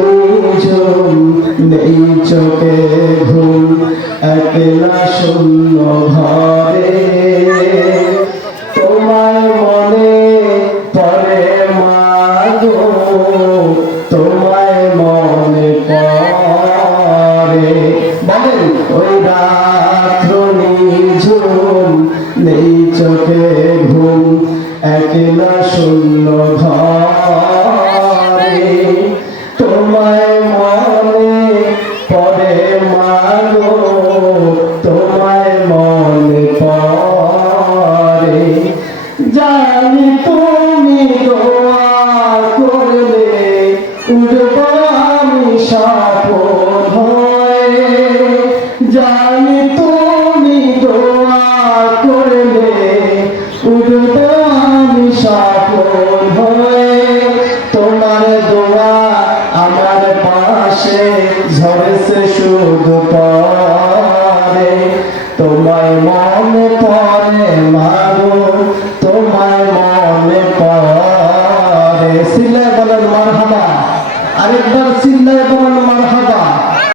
নিঝুম নেই চোখে ঘুম একলা শূন্য ঘরে মনে পরে মাগো তোমায় মনে পরে বলেন নেই চোখে ঘুম, একলা শূন্য ঘরে। তুমি দোয়া করলে, উঠব আমি সাপন হয়ে জানি তুমি দোয়া করলে, উঠব আমি আমার পাশে ঝরেছে শুধু পরে। তোমায় মনে পড়ে মাগো বলেন মারহাবা। আরেকবার সিল্লায় বলেন মারহাবা।